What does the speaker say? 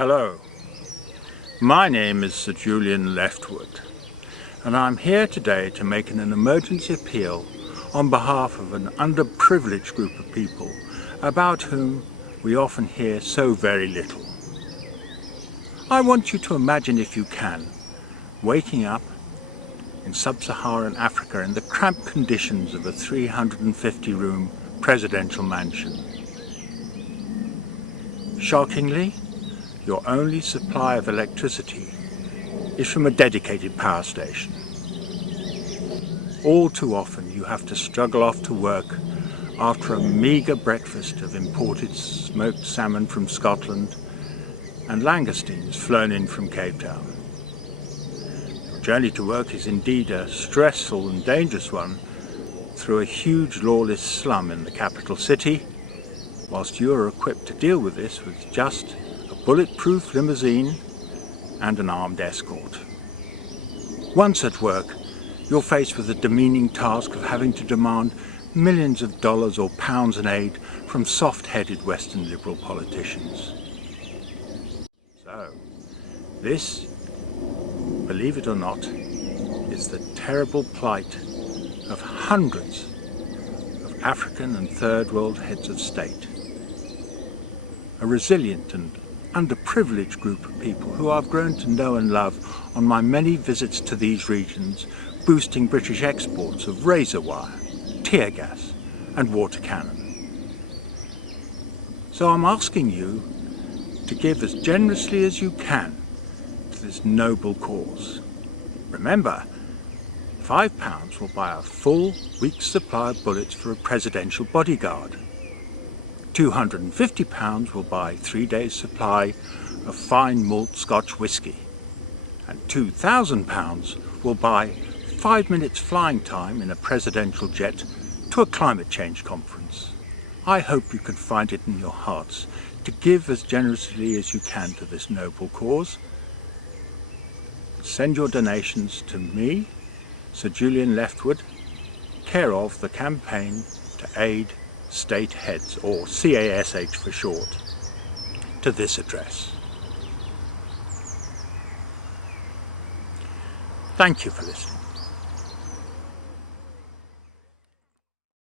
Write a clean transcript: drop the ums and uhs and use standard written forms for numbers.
Hello, my name is Sir Julian Leftwood, and I'm here today to make an emergency appeal on behalf of an underprivileged group of people about whom we often hear so very little. I want you to imagine, if you can, waking up in sub-Saharan Africa in the cramped conditions of a 350-room presidential mansion. Shockingly, your only supply of electricity is from a dedicated power station. All too often you have to struggle off to work after a meagre breakfast of imported smoked salmon from Scotland and langoustines flown in from Cape Town. Your journey to work is indeed a stressful and dangerous one through a huge lawless slum in the capital city, whilst you are equipped to deal with this with just a bulletproof limousine and an armed escort. Once at work, you're faced with the demeaning task of having to demand millions of dollars or pounds in aid from soft-headed Western liberal politicians. So, this, believe it or not, is the terrible plight of hundreds of African and Third World heads of state. A resilient and underprivileged group of people who I've grown to know and love on my many visits to these regions, boosting British exports of razor wire, tear gas and water cannon. So I'm asking you to give as generously as you can to this noble cause. Remember, £5 will buy a full week's supply of bullets for a presidential bodyguard. £250 will buy 3 days' supply of fine malt Scotch whisky, and £2,000 will buy 5 minutes flying time in a presidential jet to a climate change conference. I hope you can find it in your hearts to give as generously as you can to this noble cause. Send your donations to me, Sir Julian Leftwood, care of the Campaign to Aid State Heads, or CASH for short, to this address. Thank you for listening.